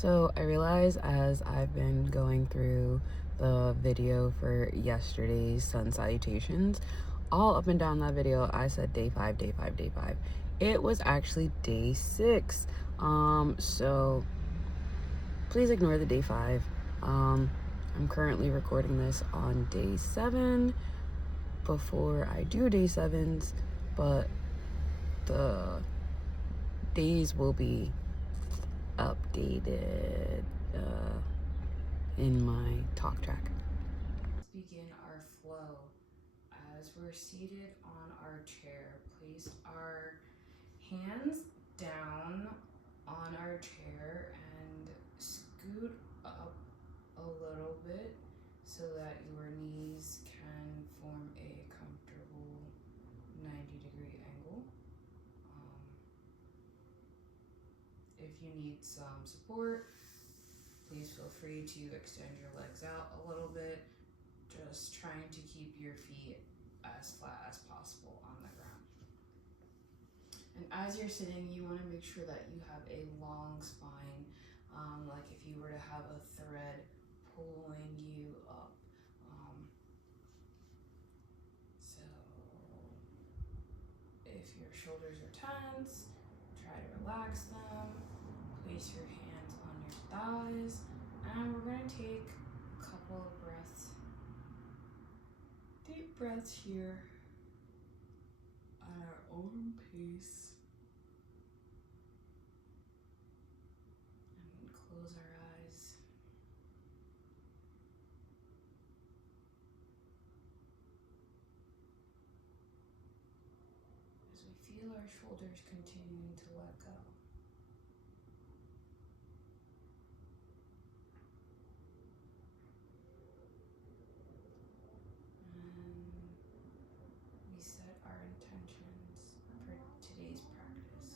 So I realize as I've been going through the video for yesterday's Sun Salutations, all up and down that video, I said day 5, day 5, day 5. It was actually day 6. So please ignore the day 5. I'm currently recording this on day 7 before I do day 7s, but the days will be updated in my talk track. Let's begin our flow. As we're seated on our chair, place our hands down on our chair and scoot up a little bit so that your knees can form a comfortable 90-degree angle. If you need some support, please feel free to extend your legs out a little bit, just trying to keep your feet as flat as possible on the ground. And as you're sitting, you want to make sure that you have a long spine, like if you were to have a thread pulling you up. So if your shoulders are tense, try to relax them. Place your hands on your thighs, and we're going to take a couple of breaths. Deep breaths here at our own pace. And close our eyes. As we feel our shoulders continuing to let go. We set our intentions for today's practice.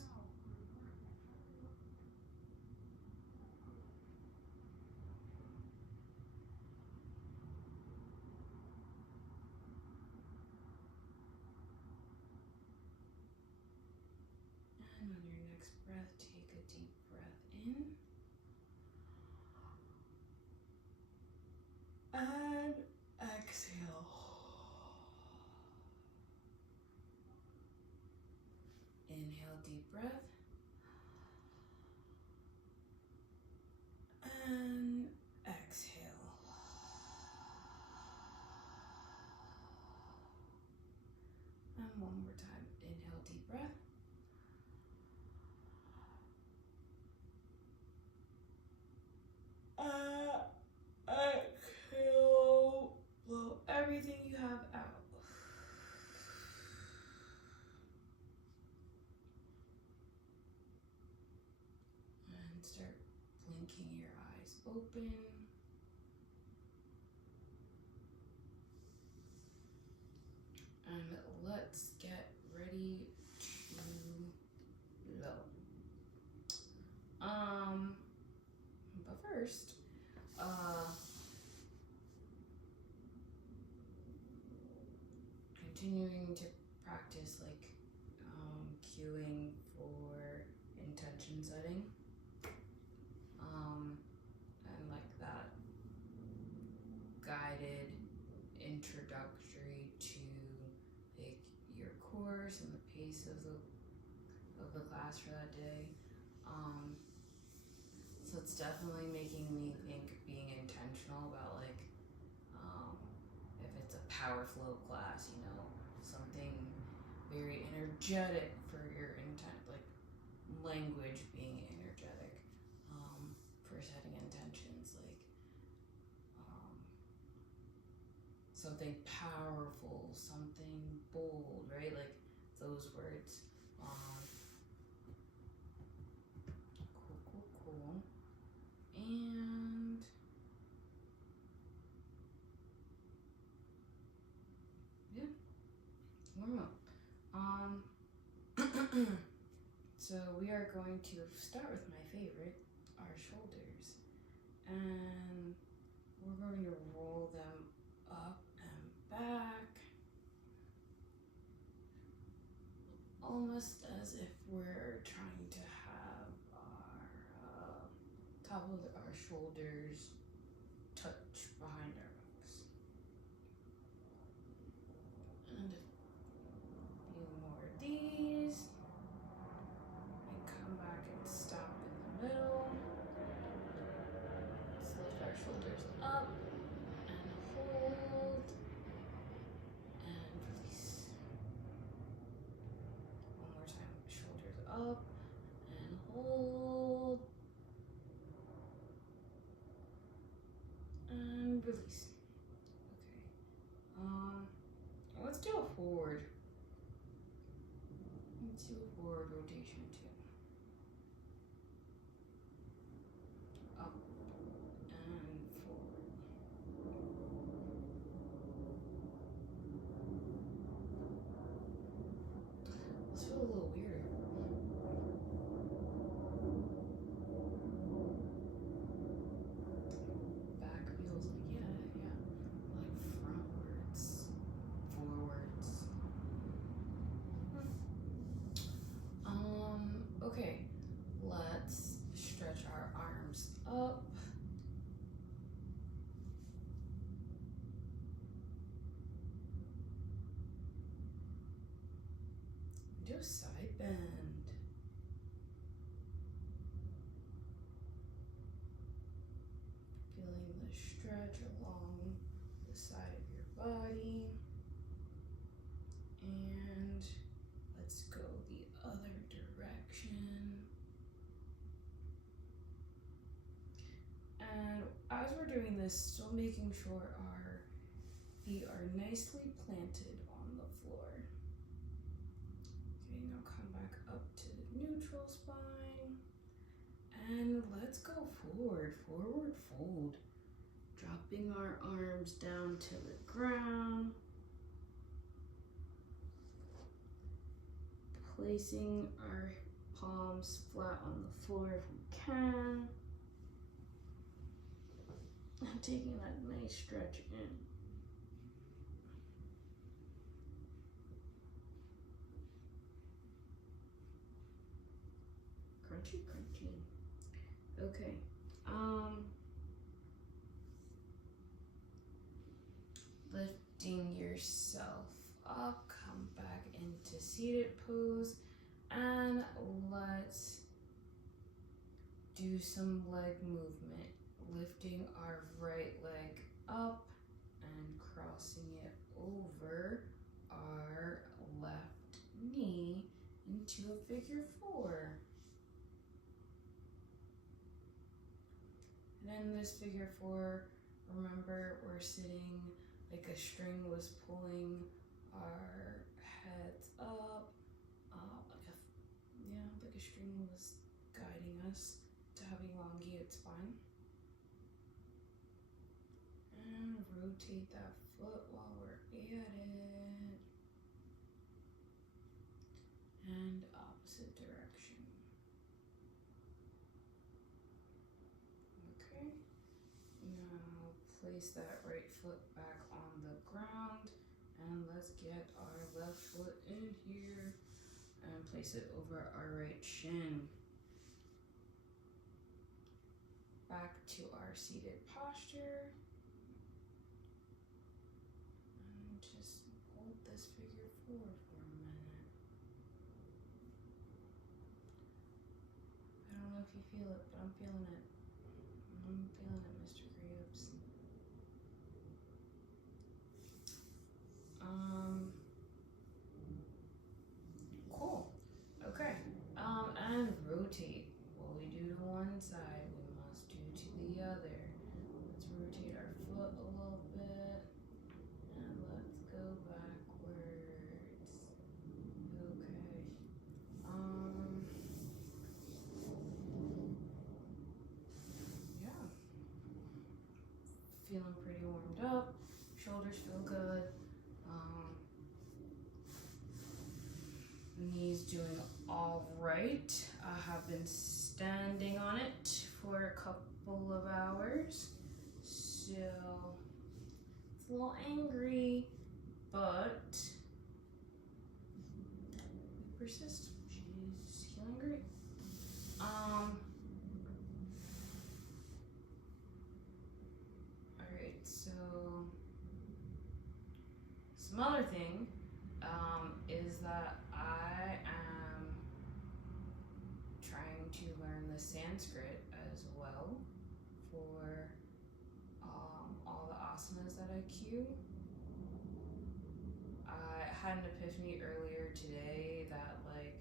And on your next breath, take a deep breath in. And exhale. Inhale, deep breath. And exhale. And one more time. Inhale, deep breath. Exhale. Blow everything you have out. And start blinking your eyes open. And let's get ready to go. But first, continuing to practice cueing for intention setting. And like that guided introductory to like your course and the pace of the class for that day. So it's definitely making me think being intentional about if it's a power flow class, something very energetic for your intent, like language being energetic, for setting intentions, something powerful, something bold, right? Like those words. Cool. And yeah, warm up. So we are going to start with my favorite, our shoulders, and we're going to roll them up and back, almost as if we're trying to have our top of our shoulders touch behind our backs. And a few more of these. And come back and stop in the middle. Let's lift our shoulders up and hold and release. One more time, shoulders up and hold and release. Okay. Let's do a forward. Let's do a forward rotation too. Up and forward. This feels a little weird. Back feels like, yeah. Like frontwards, forwards. Okay, let's stretch our arms up. Do a side bend. Feeling the stretch along the side of your body. And let's go the other direction. And as we're doing this, still making sure our feet are nicely planted on the floor. Okay, now come back up to the neutral spine. And let's go forward, forward fold. Dropping our arms down to the ground. Placing our palms flat on the floor if we can. And taking that nice stretch in. Crunchy, crunchy. Okay. Lifting yourself up, come back into seated pose, and let's do some leg movement. Lifting our right leg up and crossing it over our left knee into a figure four. And in this figure four, remember we're sitting like a string was pulling our heads up, like a string was guiding us to have elongated spine. And rotate that foot while we're at it. And opposite direction. Okay. Now place that right foot back on the ground. And let's get our left foot in here and place it over our right shin. Back to our seated posture. And just hold this figure forward for a minute. I don't know if you feel it, but I'm feeling it. I'm feeling it, Mr. Graves. Cool. Okay. And rotate. What we do to one side, we must do to the other. Let's rotate our foot a little bit. And let's go backwards. Okay. Yeah. Feeling pretty warmed up. Shoulders feel good. Knees doing all right. I have been standing on it for a couple of hours, so it's a little angry, but we persist. She's feeling great. Some other thing is that I am trying to learn the Sanskrit as well for all the asanas that I cue. I had an epiphany earlier today that like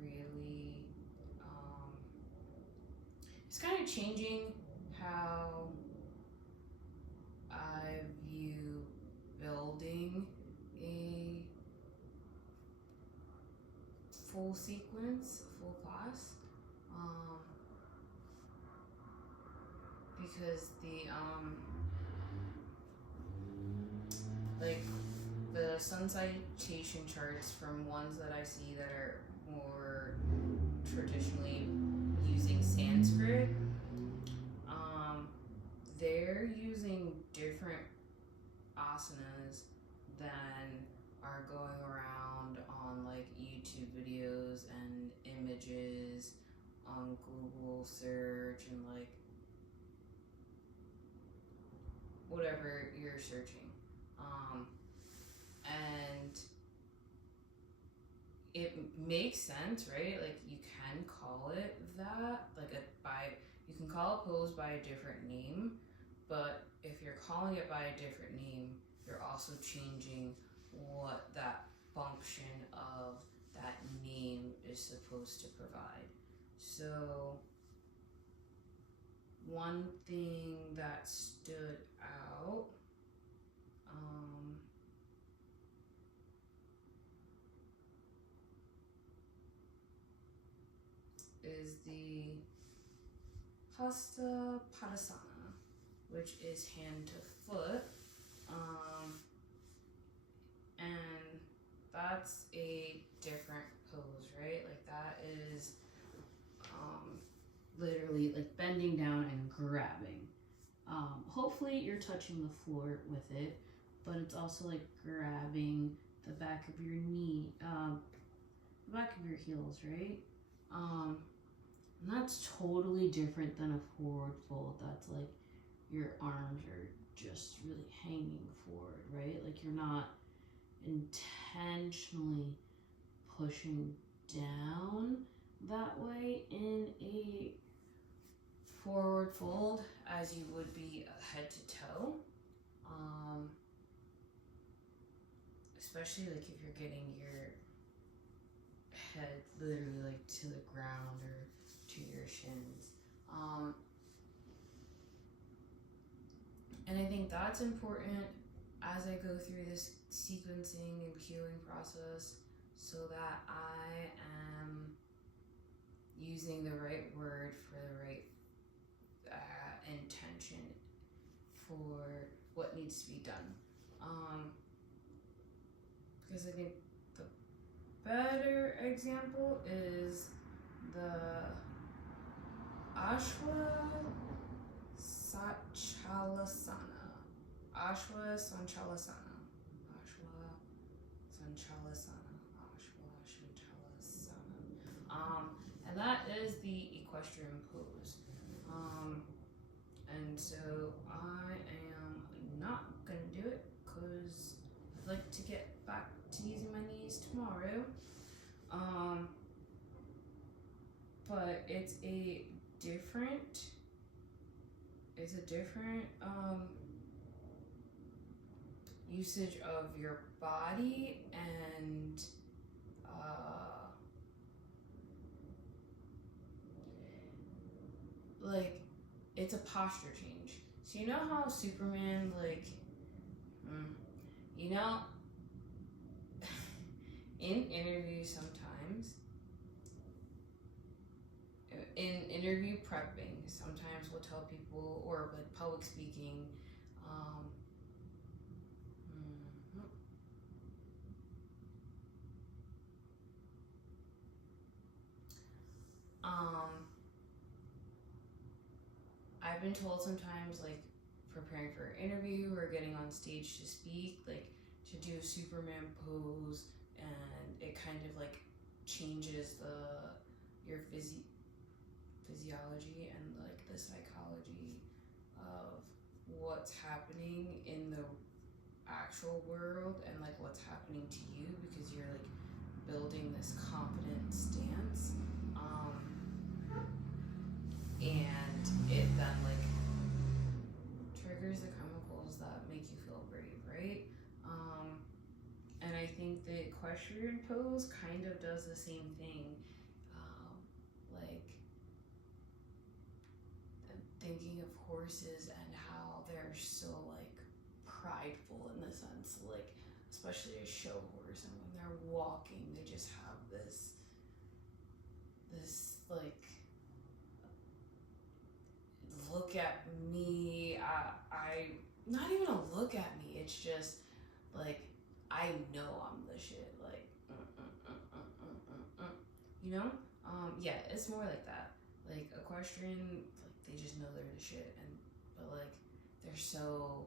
really it's kind of changing how I view building a full sequence, full class, because the like the Sun Salutation charts from ones that I see that are more traditionally using Sanskrit, they're using different asanas than are going around on like YouTube videos and images on Google search and like whatever you're searching. And it makes sense, right? Like you can call it that, like you can call a pose by a different name, but if you're calling it by a different name, you're also changing what that function of that name is supposed to provide. So one thing that stood out is the Hasta Padasana, which is hand to foot, and that's a different pose, right? Like that is literally like bending down and grabbing. Hopefully you're touching the floor with it, but it's also like grabbing the back of your knee, the back of your heels, right? And that's totally different than a forward fold. That's like your arms are just really hanging forward, right? Like you're not intentionally pushing down that way in a forward fold as you would be head to toe. Especially like if you're getting your head literally like to the ground or to your shins. And I think that's important as I go through this sequencing and cueing process so that I am using the right word for the right intention for what needs to be done. Because I think the better example is the Ashwa Sanchalasana. Ashwa Sanchalasana. Ashwa Sanchalasana. Ashwa Sanchalasana. And that is the equestrian pose. And so I am not gonna do it because I'd like to get back to using my knees tomorrow. But it's a different usage of your body and like it's a posture change. So you know how Superman you know in interviews sometimes, in interview prepping, sometimes we'll tell people, or like public speaking, I've been told sometimes, like preparing for an interview or getting on stage to speak, like to do a Superman pose, and it kind of like changes your physiology and like the psychology of what's happening in the actual world and like what's happening to you, because you're like building this confident stance, and it then like triggers the chemicals that make you feel brave, right? And I think the equestrian pose kind of does the same thing. Like thinking of horses and how they're so like prideful in the sense, like especially a show horse, and when they're walking, they just have this like, look at me. I not even a look at me. It's just like, I know I'm the shit. Like, you know? Yeah, it's more like that. Like equestrian, like they just know they're the shit, but like they're so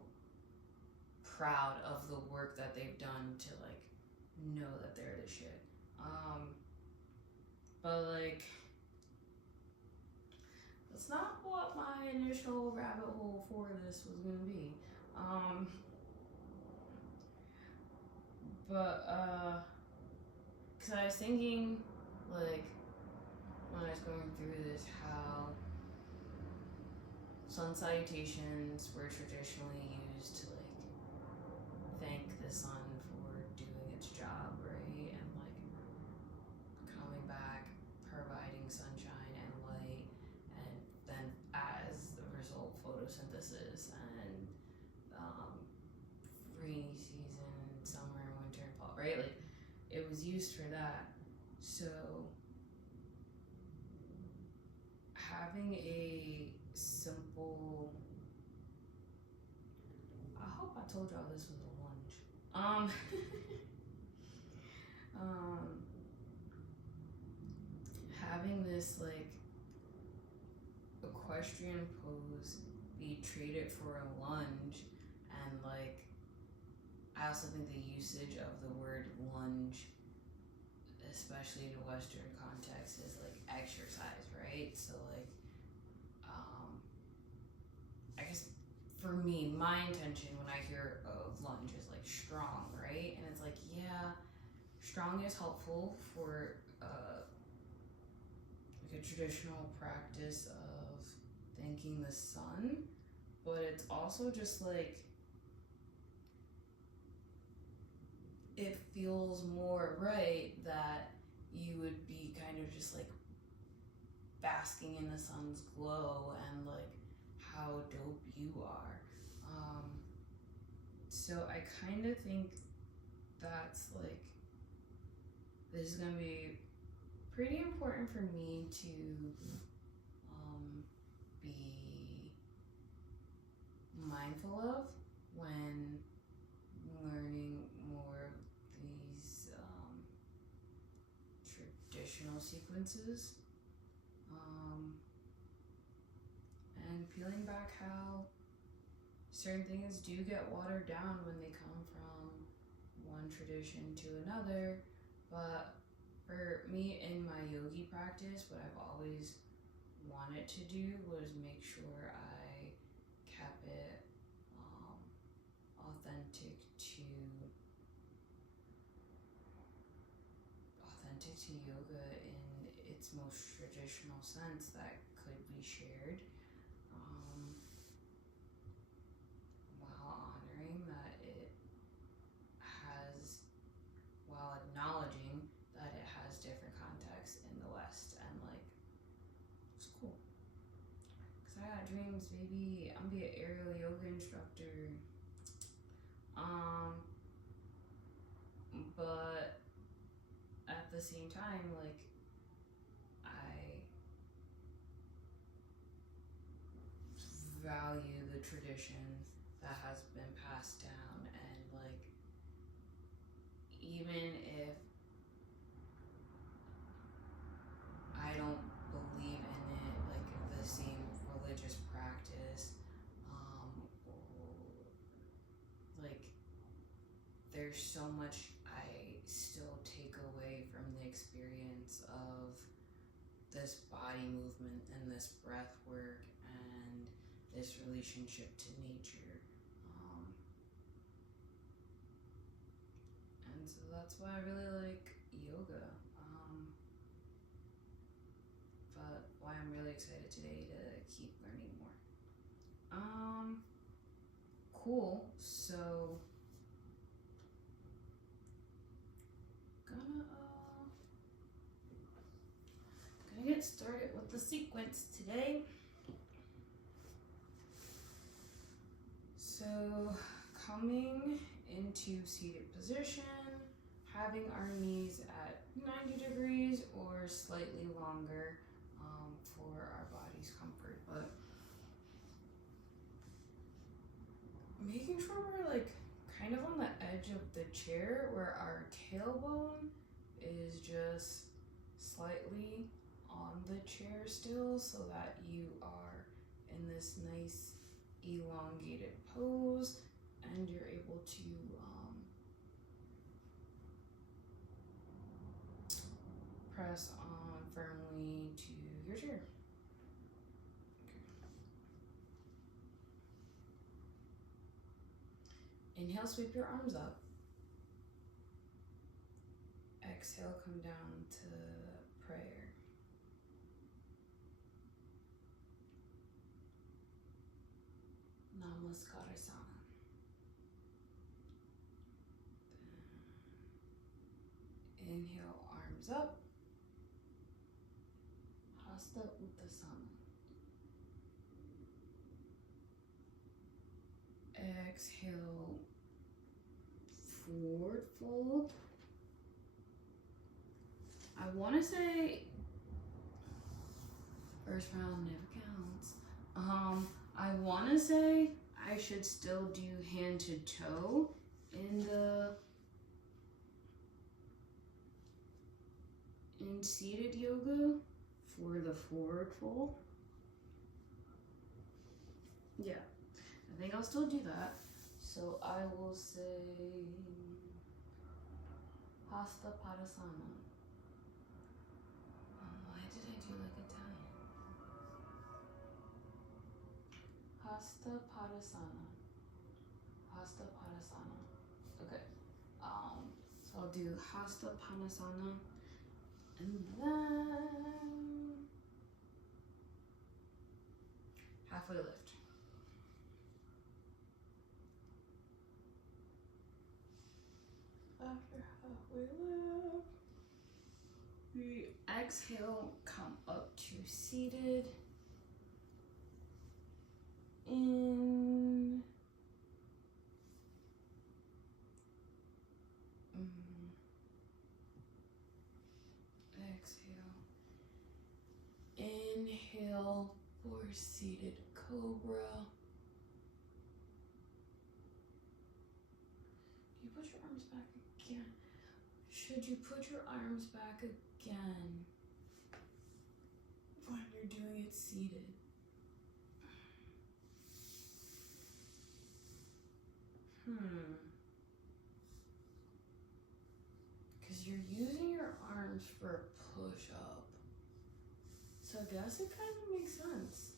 proud of the work that they've done to like know that they're the shit. But like, that's not what my initial rabbit hole for this was gonna be. Cause I was thinking, like, when I was going through this, how sun salutations were traditionally used to like thank the sun for doing its job, right? And like coming back, providing sunshine and light, and then as a result, photosynthesis and rainy season, summer, winter, and fall, right? Like it was used for that. So having a simple, I hope I told y'all this was a lunge. Having this like equestrian pose be treated for a lunge, and like I also think the usage of the word lunge, especially in a Western context, is like exercise, right? So like, I guess for me, my intention when I hear of lunge is like strong, right? And it's like, yeah, strong is helpful for like a traditional practice of thanking the sun, but it's also just like, it feels more right that you would be kind of just like basking in the sun's glow and like how dope you are. So I kind of think that's like, this is gonna be pretty important for me to be mindful of when learning more of these traditional sequences, and peeling back how certain things do get watered down when they come from one tradition to another. But for me in my yogi practice, what I've always wanted to do was make sure I kept it authentic to yoga in its most traditional sense that could be shared, while honoring that it has, while acknowledging that it has different contexts in the West, and like, it's cool. Cause I got dreams, baby. I'm gonna be an aerial yoga instructor. But at the same time, like, I value the tradition that has been passed down, and like, even if I don't believe in it, like the same religious practice, like, there's so much I still take away from the experience of this body movement and this breath work and this relationship to nature. why I really like yoga. But why I'm really excited today to keep learning more. Cool. So gonna get started with the sequence today. So coming into seated position, having our knees at 90 degrees or slightly longer for our body's comfort, but making sure we're like kind of on the edge of the chair where our tailbone is just slightly on the chair still, so that you are in this nice elongated pose and you're able to press on firmly to your chair. Okay. Inhale, sweep your arms up. Exhale, come down to prayer. Namaskar-asana. Inhale, arms up. Hasta Uttasana. Exhale, forward fold. I want to say first round never counts. I want to say I should still do hand to toe in seated yoga for the forward fold. Yeah, I think I'll still do that. So I will say Hasta Padasana. Why did I do like Italian? Hasta Padasana. Hasta Padasana. Okay. So I'll do Hasta Padasana and then halfway lift. After halfway lift, we exhale, come up to seated. In. Exhale. Inhale for seated cobra. Do you put your arms back again? Should you put your arms back again when you're doing it seated? Because you're using your arms for a push-up. So I guess it kind of makes sense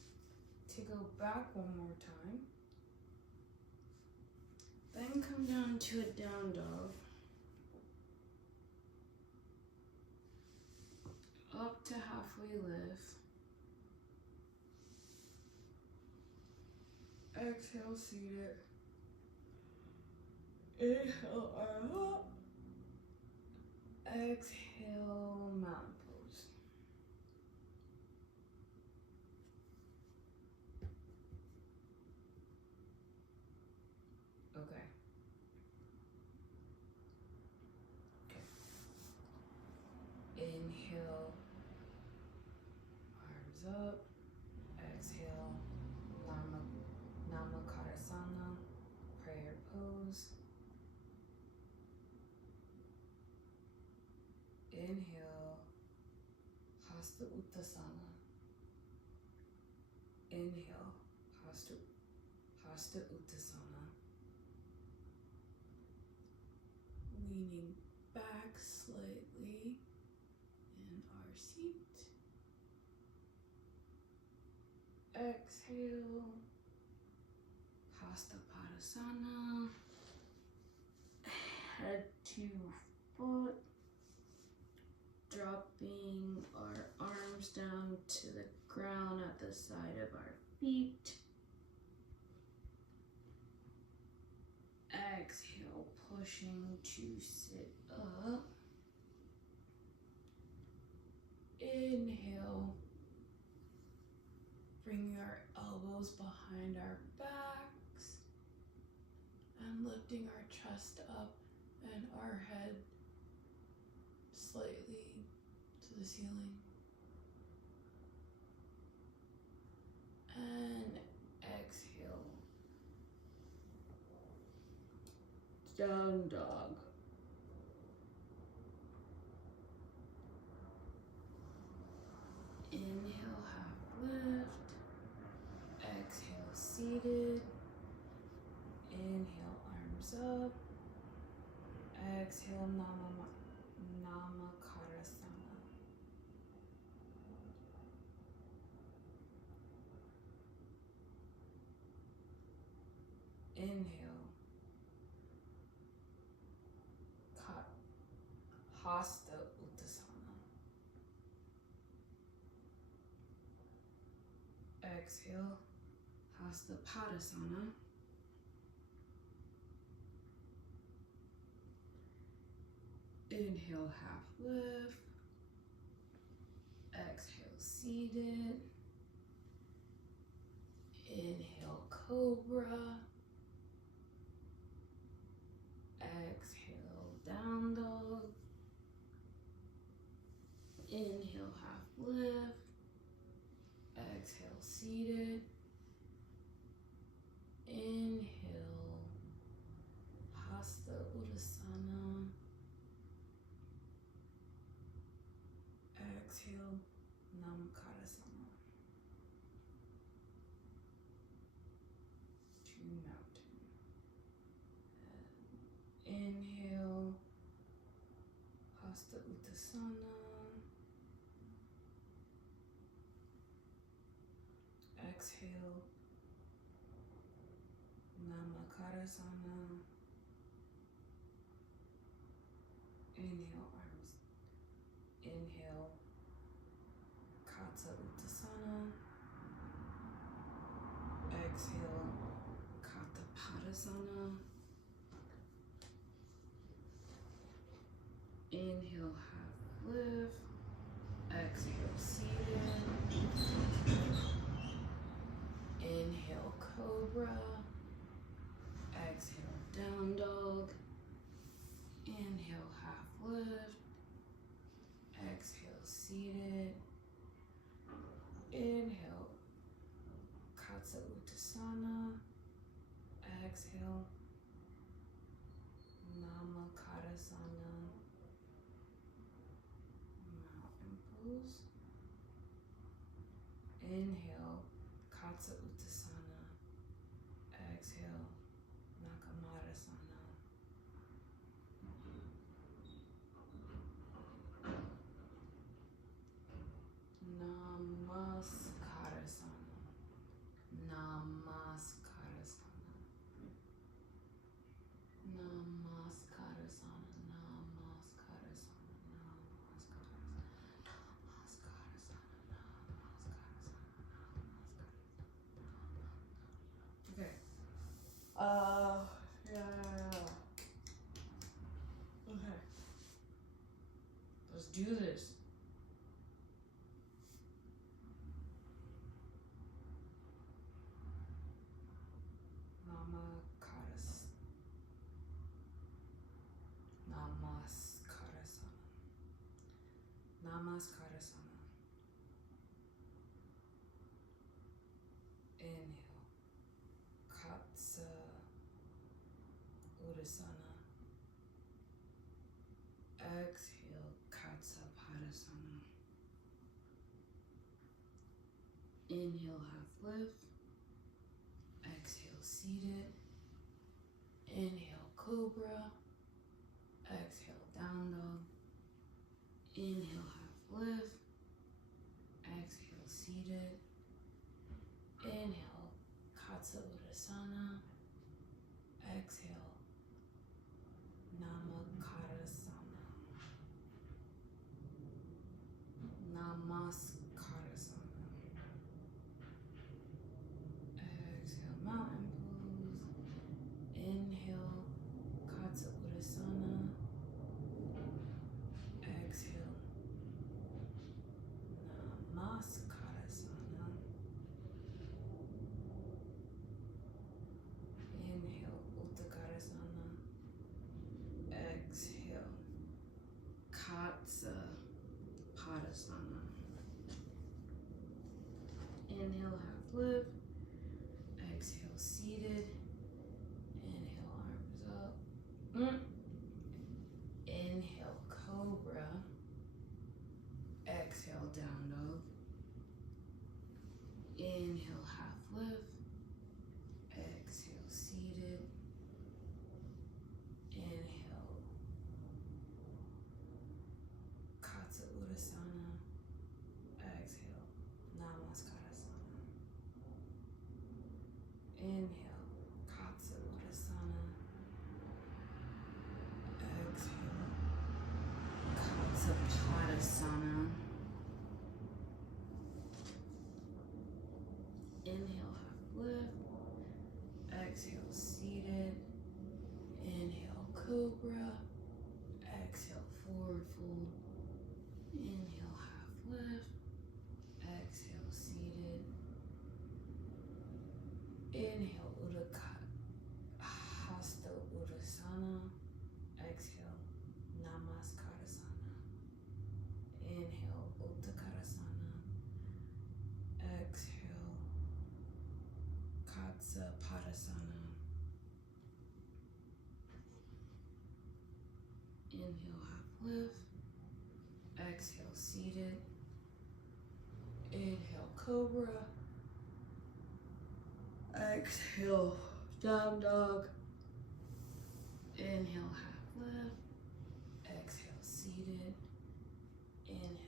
to go back one more time. Then come down to a down dog. Up to halfway lift. Exhale, seated. Inhale, arm up. Exhale, mountain pose. Okay. Inhale, arms up. Exhale, Namakarasana, prayer pose. Inhale, Hasta Uttasana. Inhale, Hasta Uttasana. Leaning back slightly in our seat. Exhale, Hasta Padasana. Head to spot. Dropping our arms down to the ground at the side of our feet. Exhale, pushing to sit up. Inhale, bring your elbows behind our backs and lifting our chest up and our head slightly to the ceiling. And exhale, down dog. Inhale, half lift. Exhale, seated. Inhale, arms up. Exhale, Namakarasana. Inhale, Hasta Uttasana. Exhale, Hasta Padasana. Inhale, half lift. Exhale, seated. Inhale, cobra. Exhale, down dog. Inhale, half lift. Exhale, seated. Inhale, Hasta Uttasana. Exhale, Namakarasana. To mountain. Inhale, Hasta Uttasana. Exhale, Namakarasana. Inhale, arms. Inhale, Katha Uttasana. Exhale, Katha Padasana. Inhale, half lift. Exhale, seated. Inhale, cobra. Exhale, down dog. Inhale, half lift. Exhale, seated. Inhale, Katha Uttasana. Exhale, Namakarasana. Mountain pose. Inhale, Katha Uttasana. Exhale, Nakamarasana. Namaskarasana. Namaskarasana. Namaskarasana. Namaskarasana. Namaskarasana. Okay. Yeah. Okay. Let's do this. Namaskarasana. Namaskarasana. Inhale, Katha Uttasana. Exhale, Katha Padasana. Inhale, half lift. Exhale, seated. Inhale, cobra. Exhale, down dog. Inhale, half lift. Exhale, seated. Inhale, Katha Uttasana. Exhale, Namakarasana. Exhale, seated. Inhale, cobra. Exhale, forward fold. Inhale, half lift. Exhale, seated. Inhale, Hasta Uttanasana. Exhale, Namaskarasana. Inhale, Uttanasana. Exhale, Padasana. Inhale, half lift. Exhale, seated. Inhale, cobra. Exhale, down dog. Inhale, half lift. Exhale, seated. Inhale,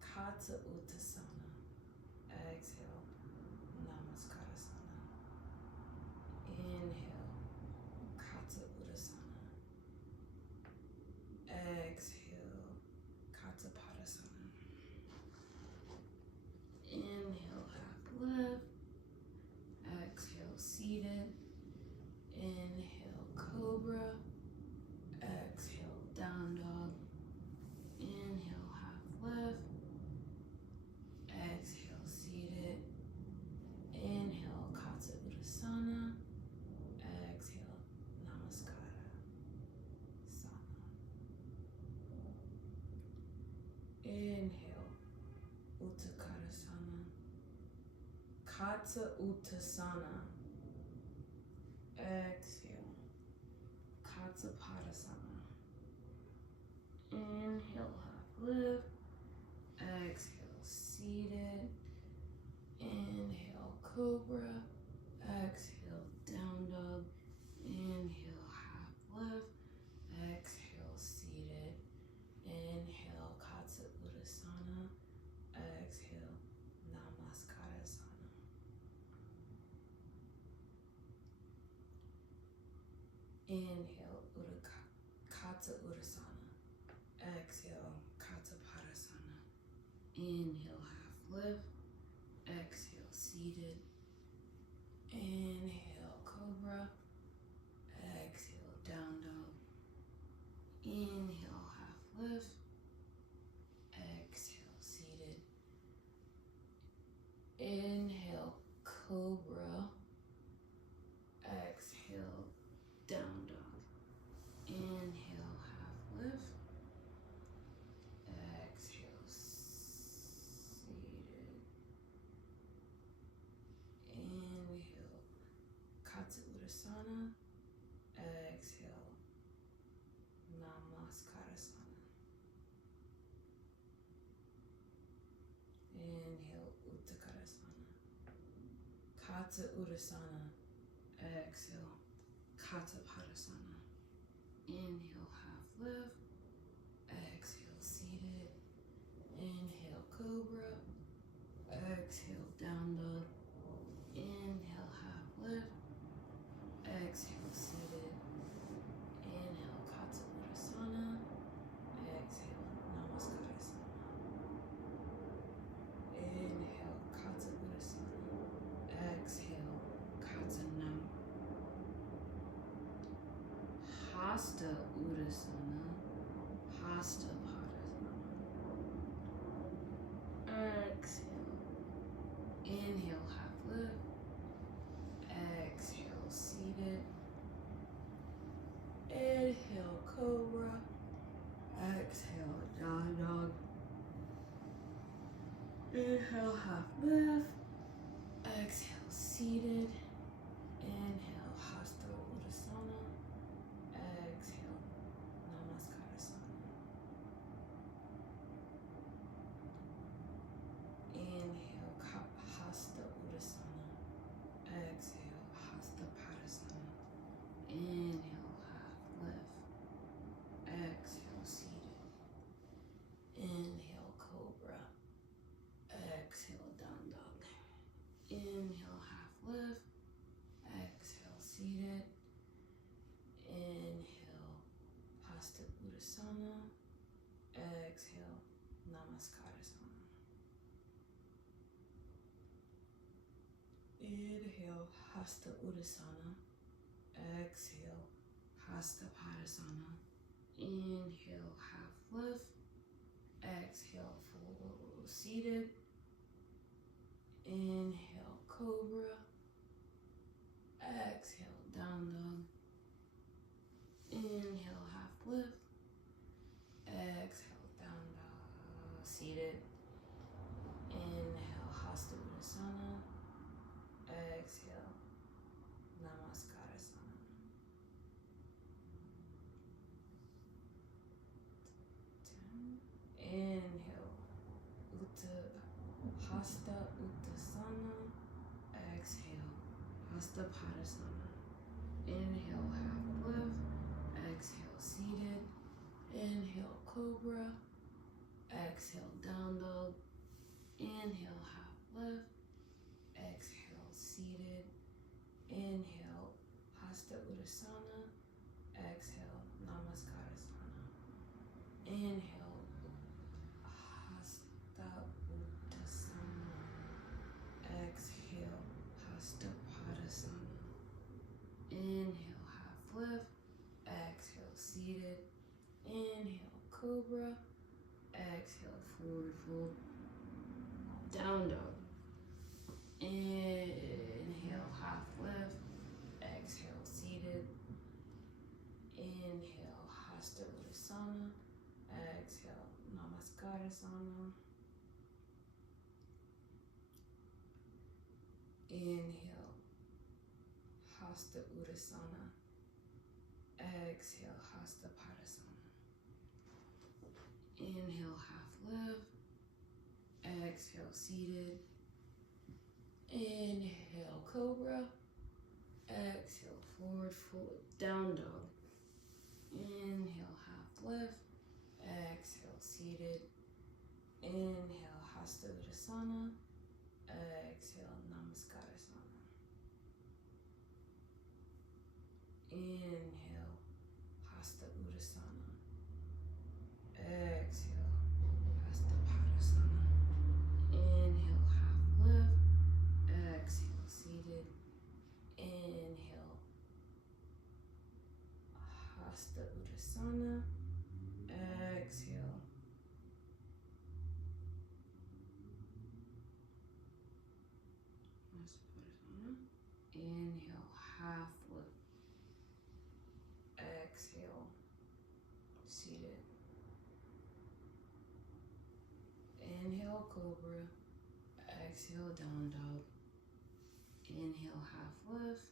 Katsa Uttasana. Exhale, Namaskarasana. Inhale, Katsa Uttasana. Exhale, Katsa Padasana. Inhale, half lift. Exhale, seated. Inhale, cobra. Exhale, down dog. Inhale, half lift. Exhale, seated. Inhale, Katsa Uttasana. Exhale, Namaskara Sana. Inhale, Uttanasana. Katsa Uttasana. Exhale, Katsa Padasana. Inhale, half lift. Exhale, seated. Inhale, cobra. Exhale, down dog. Inhale, half lift. Exhale, seated. Inhale, Katsa Uttasana. Exhale, Namaskarasana. Inhale, Katsa Uttasana. Exhale, Katsa Padasana. Inhale, half lift. Exhale, seated. Inhale, cobra. Exhale, down dog. Inhale, half lift. Exhale, seated. Inhale, cobra. Exhale, down dog. Inhale, half lift. Exhale, seated. Inhale, Katsa Uttasana. Exhale, Namaskarasana. Inhale, Uttanasana. Katsa Uttasana. Exhale, Katsa Padasana. Inhale, half lift. Exhale, seated. Inhale, cobra. Exhale, down dog. Inhale, half lift. Exhale, seated. Inhale, Katsa Uttasana. Exhale, Namaskarasana. Inhale, Katsa Uttasana. Exhale, Katsa Hasta Uttasana. Hasta Padasana. Exhale. Inhale, half lift. Exhale, seated. Inhale, cobra. Exhale, down dog. Inhale, half lift. Exhale, seated. Inhale, Hasta Uttasana. Exhale, Namaskarasana. Inhale, Hasta Uttasana. Exhale, Hasta Padasana. Inhale, half lift. Exhale, seated. Inhale, cobra. Exhale, down dog. Inhale, half lift. Inhale, Hasta Uttasana. Exhale, Hasta Padasana. Inhale, half lift. Exhale, full seated. Inhale, cobra. Exhale, down dog. Inhale, half lift. Exhale, down dog, seated. Inhale, Hasta Uttasana. Exhale, Namaskar-asana. Inhale, Hasta Uttasana. Exhale, Hasta Padasana. Inhale, half lift. Exhale, seated. Inhale, cobra. Exhale, down dog. Inhale, half lift. Exhale, seated. Inhale, Hasta Uttasana. Exhale, Namaskar-asana. Inhale, Hasta Uttasana. Exhale, Hasta Padasana. Inhale, half lift. Exhale, seated. Inhale, cobra. Exhale, forward fold. Down dog. Inhale, half lift. Exhale, seated. Inhale, Hasta Uttasana. Exhale, Namaskar-asana. Inhale, Hasta Uttasana. Exhale, Hasta Padasana. Inhale, half lift. Exhale, seated. Inhale, cobra. Exhale, forward fold, down dog. Inhale, half lift. Exhale, seated. Inhale, Hasta Uttasana. Exhale, Namaskar-asana. Inhale, Hasta Uttasana. Exhale, Hasta Padasana. Inhale, half lift. Exhale, seated. Inhale, Hasta Uttasana. Exhale. Inhale, half lift. Exhale, seated. Inhale, cobra. Exhale, down dog. Inhale, half lift.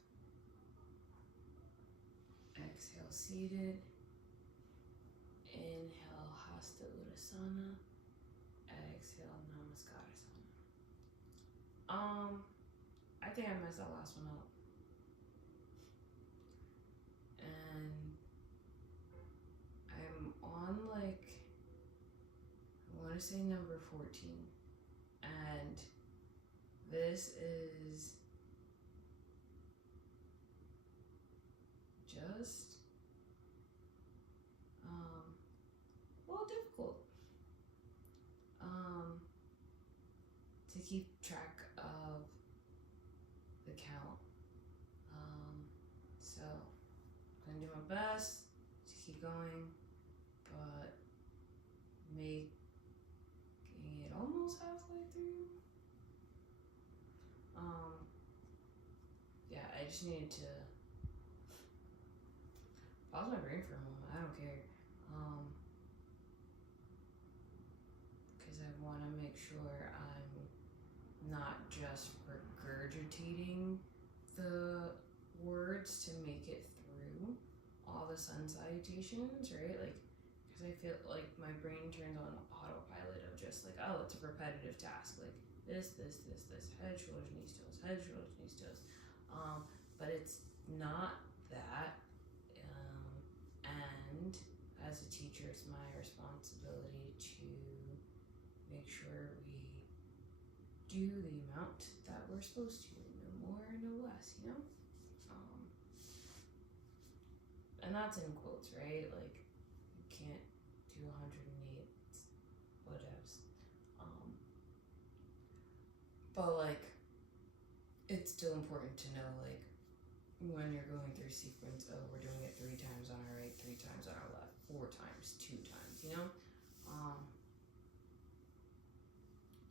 Exhale, seated. Inhale, Hasta Uttasana. Exhale, Namaskar-asana. I think I messed that last one up. And I'm on like, I want to say number 14. And this is just a little difficult to keep track of the count. So I'm gonna do my best to keep going, but making it almost halfway through. Yeah, I just needed to pause my brain for a moment. I don't care. Because I want to make sure I'm not just regurgitating the words to make it through all the sun salutations, right? Like, because I feel like my brain turns on autopilot of just like, oh, it's a repetitive task. Like this, head, shoulders, knees, toes, head, shoulders, knees, toes. But it's not that. And as a teacher, it's my responsibility to make sure we do the amount that we're supposed to, no more, no less, you know? And that's in quotes, right? Like, you can't do 108 whatevs. But like, it's still important to know, like, when you're going through sequence, oh, we're doing it 3 times on our right, 3 times on our left, 4 times, 2 times, you know?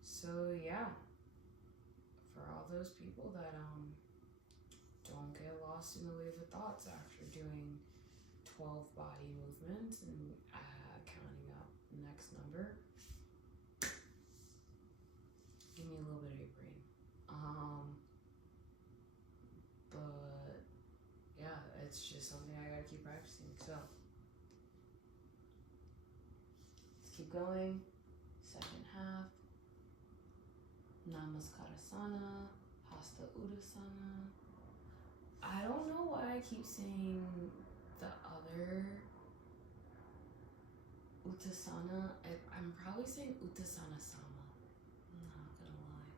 So yeah, for all those people that don't get lost in the wave of thoughts after doing 12 body movements and counting out the next number, give me a little bit of your brain. But yeah, it's just something I gotta keep practicing. So let's keep going. Second half. Namaskarasana, Hasta Uttasana. I don't know why I keep saying the other Uttasana. I'm probably saying Uttasana Sama. I'm not gonna lie.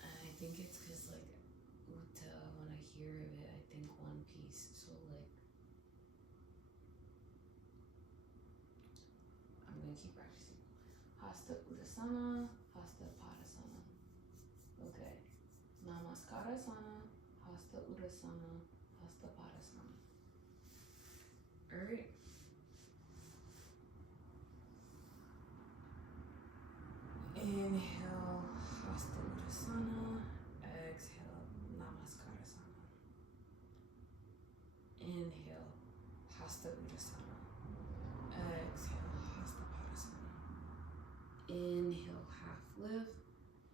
And I think it's because, like, Utta, when I hear of it, I think one piece. So, like, I'm gonna keep practicing. Hasta Uttasana, Hasta Padasana. Okay. Namaskarasana, Hasta Uttasana, Hasta Padasana. Alright. Inhale, Hasta Uttasana. Exhale, Namaskarasana. Inhale, Hasta Uttasana. Exhale, Hasta Padasana. Inhale, half lift.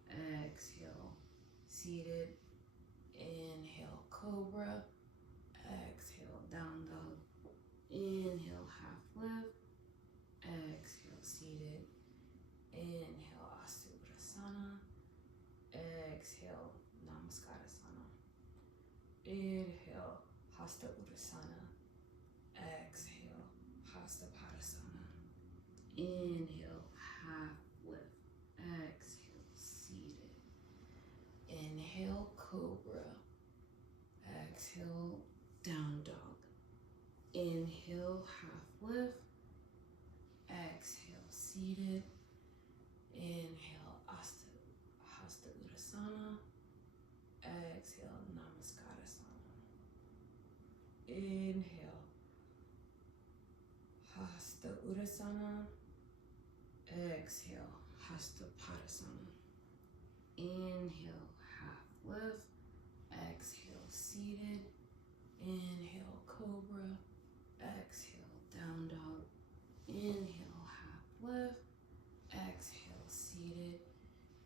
Exhale, seated. Inhale, cobra. Exhale, down dog. Inhale, half lift. Exhale, seated. Inhale, Hasta Uttasana. Exhale, Namaskarasana. Inhale, Hasta Uttasana. Exhale, Hasta Padasana. Inhale, half lift. Exhale, seated. Inhale, cobra. Exhale, down dog. Inhale, half lift. Exhale, seated. Inhale, Hasta Uttasana. Exhale, Namaskarasana. Inhale, Hasta Uttasana. Exhale, Hasta Padasana. Inhale, half lift. Exhale, seated. Inhale, cobra. Exhale, down dog. Inhale, half lift. Exhale, seated.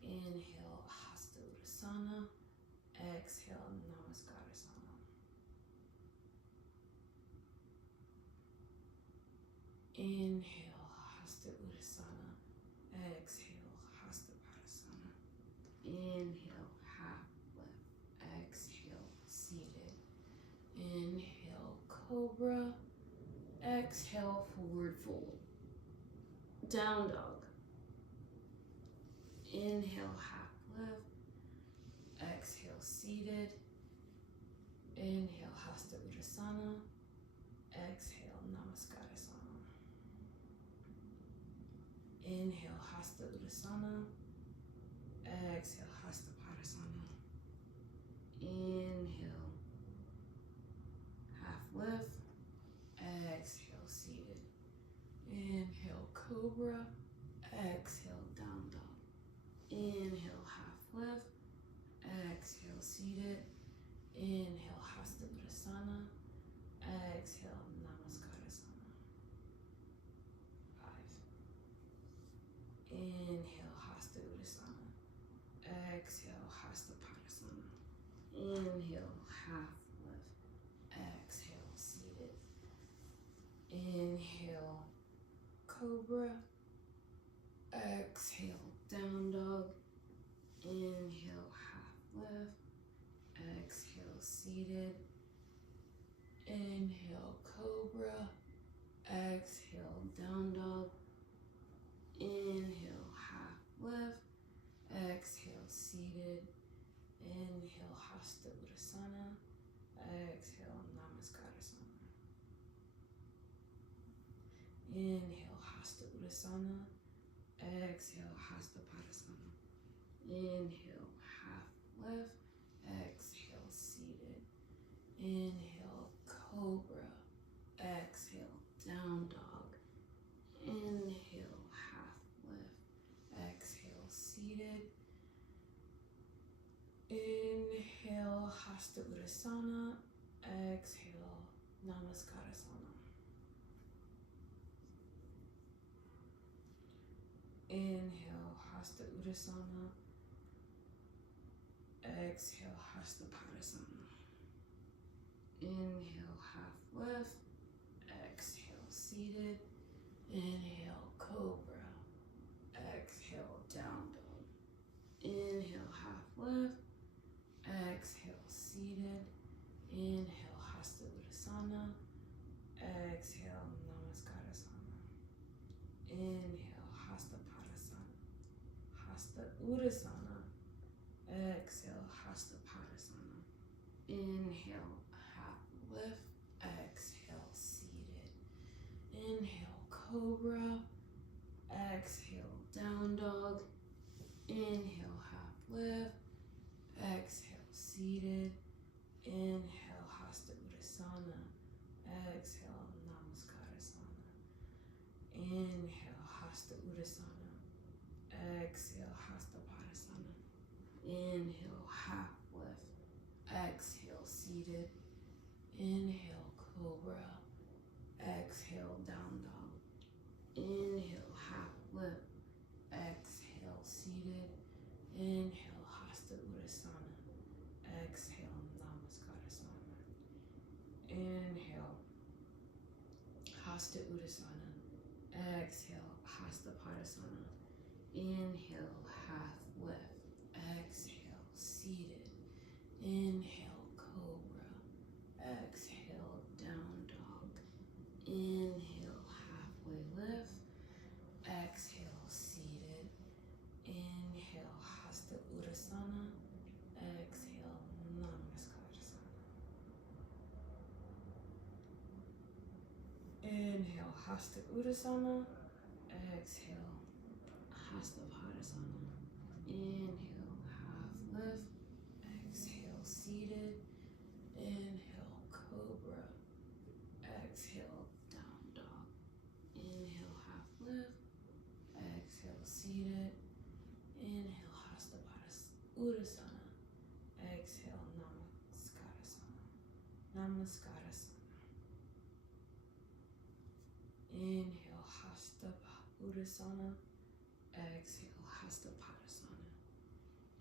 Inhale, Hasta Uttasana. Exhale, Namaskarasana. Inhale, Hasta Uttasana. Exhale, Hasta Padasana. Inhale, half lift. Exhale, seated. Inhale, cobra. Exhale, forward fold. Down dog. Inhale, half lift. Exhale, seated. Inhale, Hasta Uttasana. Exhale, Namaskarasana. Inhale, Hasta Uttasana. Exhale, Hasta Padasana. Inhale, half lift. Exhale, seated. Inhale, cobra. Exhale, down dog. Inhale, half lift. Exhale, seated. Inhale, Hasta Uttasana. Exhale, Namaskarasana. 5. Inhale, Hasta Uttasana. Exhale, Hasta Padasana. Inhale, half lift. Exhale, seated. Inhale, cobra. Exhale, down dog. Inhale, half lift. Exhale, seated. Inhale, cobra. Exhale, down dog. Inhale, half lift. Exhale, seated. Inhale, Hasta Uttasana. Exhale, Namaskarasana. Inhale, Hasta Uttasana. Inhale, half lift. Exhale, seated. Inhale, cobra. Exhale, down dog. Inhale, half lift. Exhale, seated. Inhale, Hasta Uttasana. Exhale, Namaskarasana. Inhale, Hasta Uttasana. Exhale, Hasta Padasana. Inhale, half lift. Exhale, seated. Inhale, cobra. Exhale, down dog. Inhale, half lift. Exhale, seated. Inhale, Hasta Uttasana. Exhale, Namaskarasana. Inhale, Hasta Padasana. Hasta Uttasana. Exhale, Hasta Padasana. Inhale, half lift. Exhale, seated. Inhale, cobra. Exhale, down dog. Inhale, half lift. Exhale, seated. Inhale, Hasta Uttasana. Exhale, Namaskarasana. Inhale, Hasta Uttasana. Exhale, Hasta Padasana. Inhale, half lift. Exhale, seated. Inhale, cobra. Exhale, down dog. Inhale, half lift. Exhale, seated. Inhale, Hasta Uttasana. Exhale, Namaskarasana. Inhale, Hasta Uttasana. Exhale, Hasta Padasana. Inhale, half lift. Exhale, seated. Inhale, cobra. Exhale, down dog. Inhale, halfway lift. Exhale, seated. Inhale, Hasta Uttasana. Exhale, Namaskarasana. Inhale, Hasta Uttasana. Exhale, Hasta Padasana. Inhale, half lift. Exhale, seated. Inhale, cobra. Exhale, down dog. Inhale, half lift. Exhale, seated. Inhale, Hasta Uttasana. Exhale, Namaskarasana. Namaskarasana. Inhale, Hasta Uttasana. Exhale, Hasta Padasana.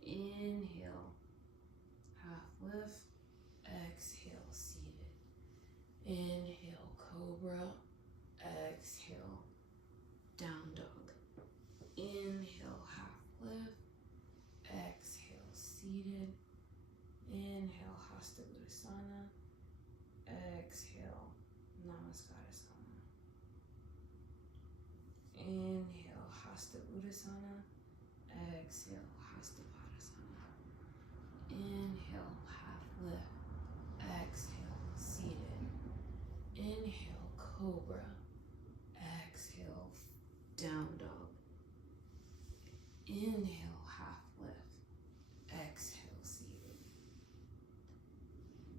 Inhale, half lift. Exhale, seated. Inhale, cobra. Exhale, down dog. Inhale, half lift. Exhale, seated. Inhale, Hasta Uttasana. Exhale, Namaskarasana. Inhale, Hasta Uttasana. Exhale, Hasta Padasana. Inhale, half lift. Exhale, seated. Inhale, cobra. Exhale, down dog. Inhale, half lift. Exhale, seated.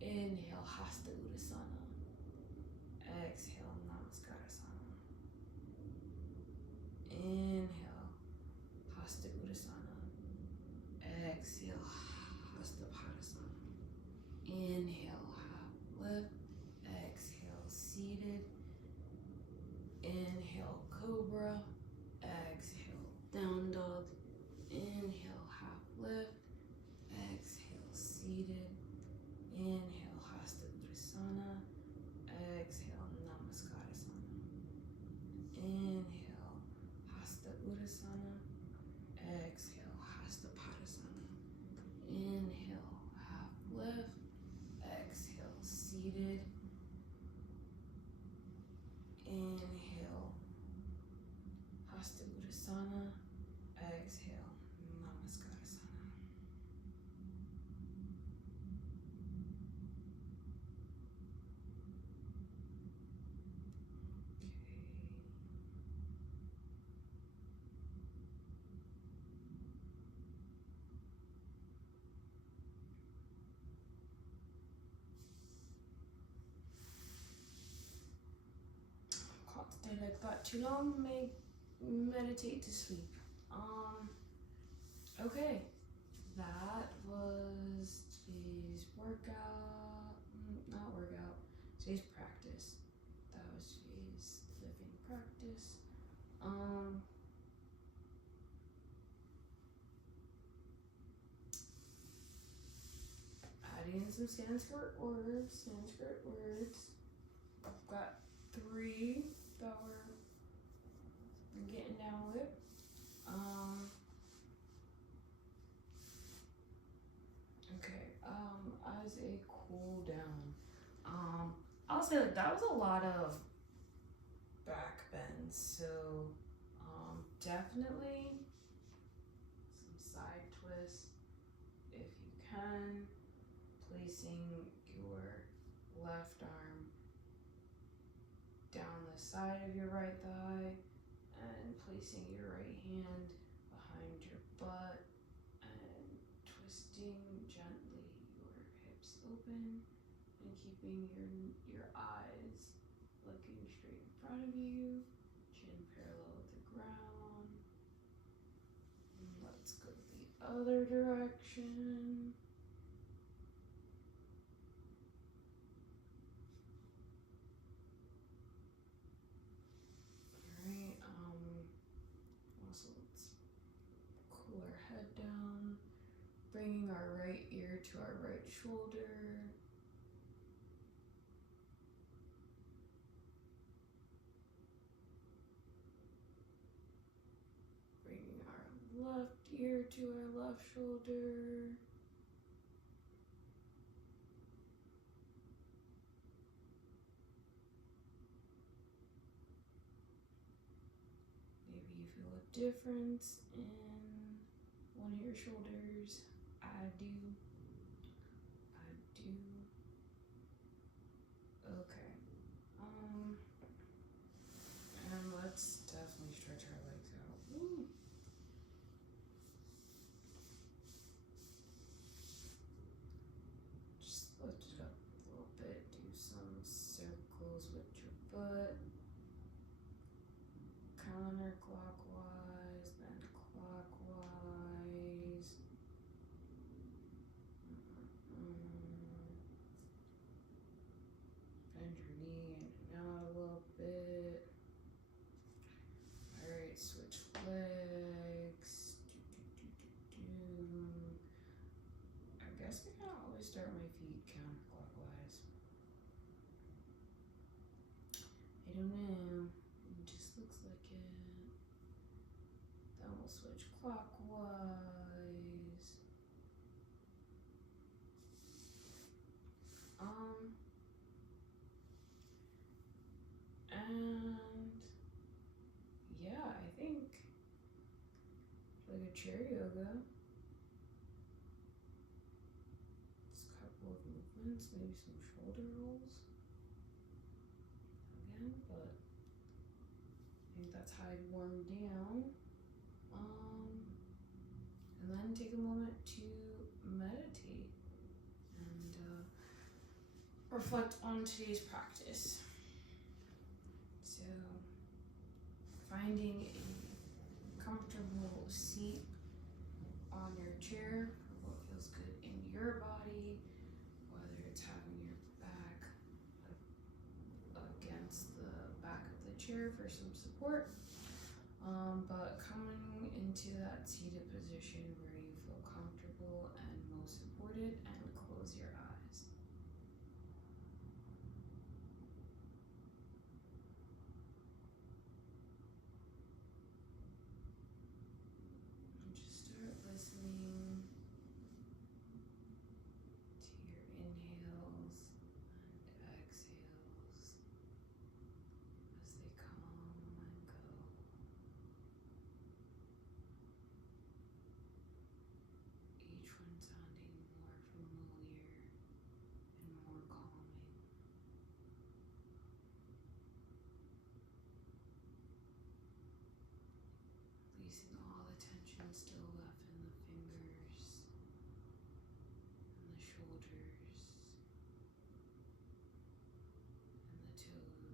Inhale, Hasta Uttasana. Exhale, Namaskarasana. Inhale, Hasta Uttasana. Exhale, Hasta Padasana. Inhale, half lift. Exhale, seated. Inhale, cobra. Exhale, down dog. Inhale, like thought too long, meditate to sleep. Okay, that was today's workout. Not workout. Today's practice. That was today's living practice. Adding some Sanskrit words. I've got 3 that we're getting down with. Okay, as a cool down, I'll say that was a lot of back bends, so definitely some side twists if you can, placing your left arm down the side of your right thigh and placing your right hand behind your butt and twisting gently your hips open and keeping your eyes looking straight in front of you, chin parallel with the ground. And let's go the other direction. Alright, also let's cool our head down, bringing our right ear to our right shoulder. Bringing our left ear to our left shoulder. Maybe you feel a difference in one of your shoulders. I do. Okay. And let's definitely stretch our legs out. Woo. Just lift it up a little bit. Do some circles with your foot. Counterclockwise, then clockwise. Bend your knee in and out a little bit. Alright, switch legs. I guess I can always start my feet counterclockwise. I don't know. It just looks like it. Then we'll switch clockwise. And yeah, I think like a chair yoga. Just a couple of movements, maybe some shoulder rolls again, but I think that's how I'd warm down. And then take a moment to meditate and reflect on today's practice. So, finding a comfortable seat on your chair for what feels good in your body, whether it's having your back against the back of the chair for some support, but coming into that seated position where you feel comfortable and most supported, and close your eyes. And just start listening to your inhales and exhales as they come and go. Each one sounding more familiar and more calming. Releasing all the tension still left in the fingers and the shoulders and the toes.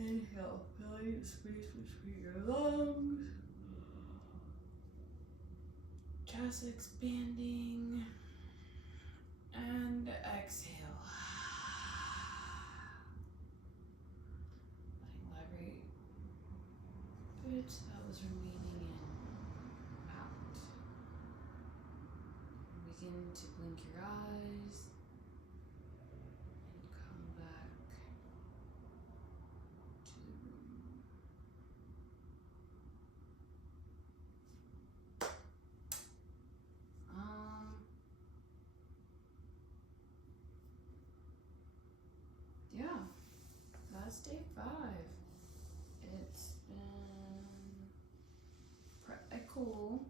Inhale, filling the space between your lungs. Chest expanding. And exhale. Letting every bit that was remaining in out. Begin to blink your eyes and come back to the room. Yeah, that's day 5. It's been pretty cool.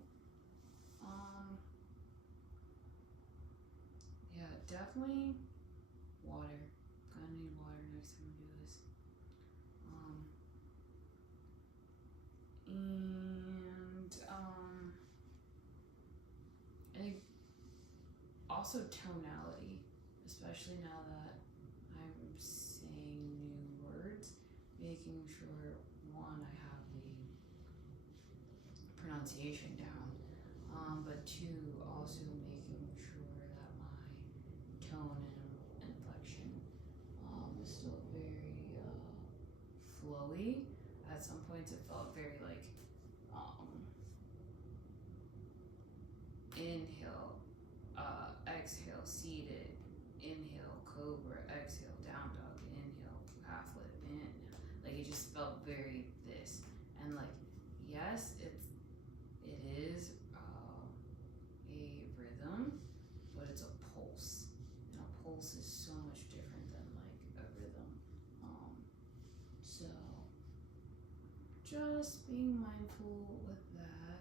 Yeah, definitely water. Gonna need water next time we do this. I think also tonality, especially now that I'm saying new words, making sure one, I have the pronunciation down, but two, also making sure that my tone and inflection is still very flowy. At some points, it felt very like inhale, exhale, seated, inhale, cobra, exhale, down dog, inhale, half lip, inhale. Like it just felt very this, and like yes, it is a rhythm, but it's a pulse, and a pulse is so much different than like a rhythm. So just being mindful with that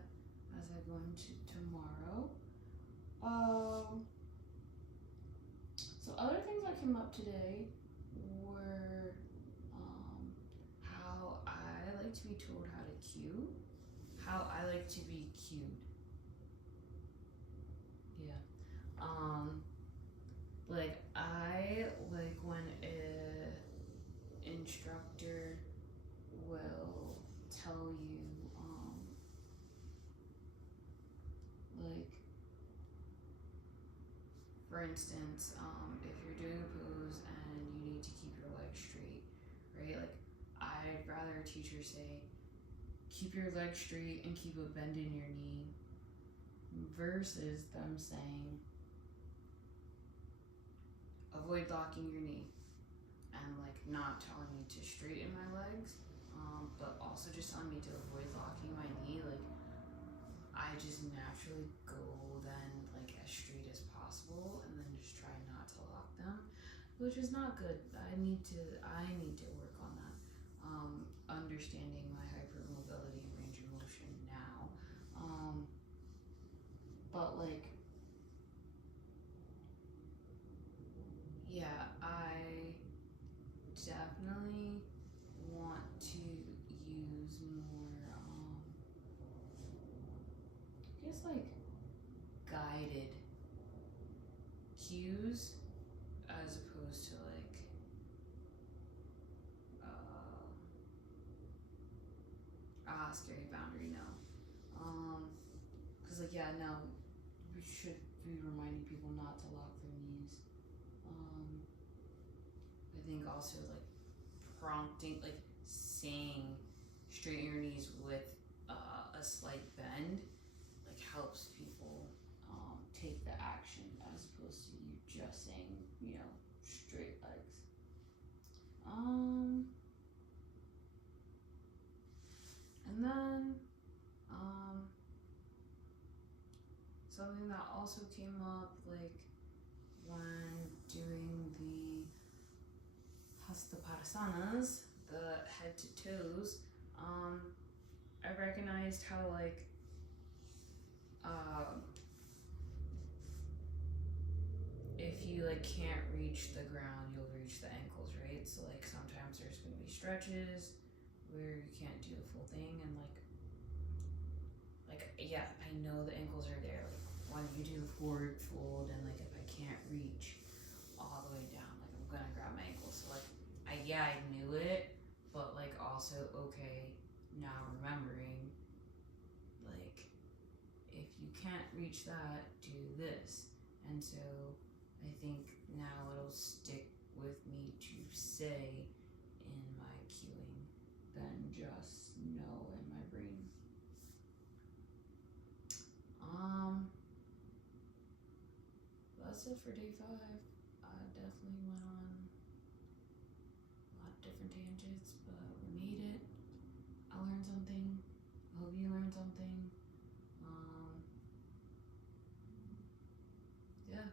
as I go into tomorrow. So other things that came up today were how I like to be told how to cue, how I like to be cued. Yeah. Like I like when an instructor will tell you, like, for instance, if you're doing a pose and you need to keep your legs straight, right? Like, I'd rather a teacher say, keep your legs straight and keep a bend in your knee, versus them saying, avoid locking your knee, and like not telling me to straighten my legs, but also just telling me to avoid locking my knee. Like, I just naturally go then like as straight as possible, and then just try not to lock them, which is not good. I need to work on that. Understanding my hypermobility and range of motion now, but like, yeah, I definitely want to use more, I guess like guided cues as opposed to like scary boundary, no. Cause like, yeah, no, we should be reminding people not to lock their knees. I think also like prompting, like saying straighten your knees with a slight bend, like helps people take the action as opposed to you just saying, you know, straight legs. And then something that also came up, like when doing the asanas, the head to toes, I recognized how like if you like can't reach the ground, you'll reach the ankles, right? So like sometimes there's gonna be stretches where you can't do the full thing, and like yeah, I know the ankles are there. Like when you do the forward fold, and like if I can't reach all the way down, like I'm gonna grab my ankles. So like I knew it, but like also okay now remembering, like, if you can't reach that, do this. And so I think now it'll stick with me to say in my cueing than just know in my brain. That's it for day 5. I definitely went on a lot of different tangents, but we made it. I learned something. I hope you learned something. Yeah.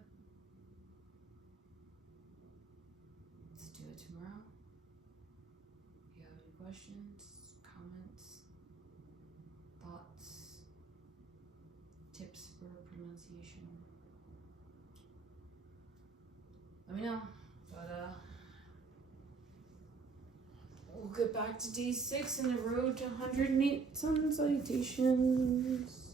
Let's do it tomorrow. If you have any questions, comments, thoughts, tips for pronunciation, let me know. But we'll get back to day 6 in the road to 108 sun salutations.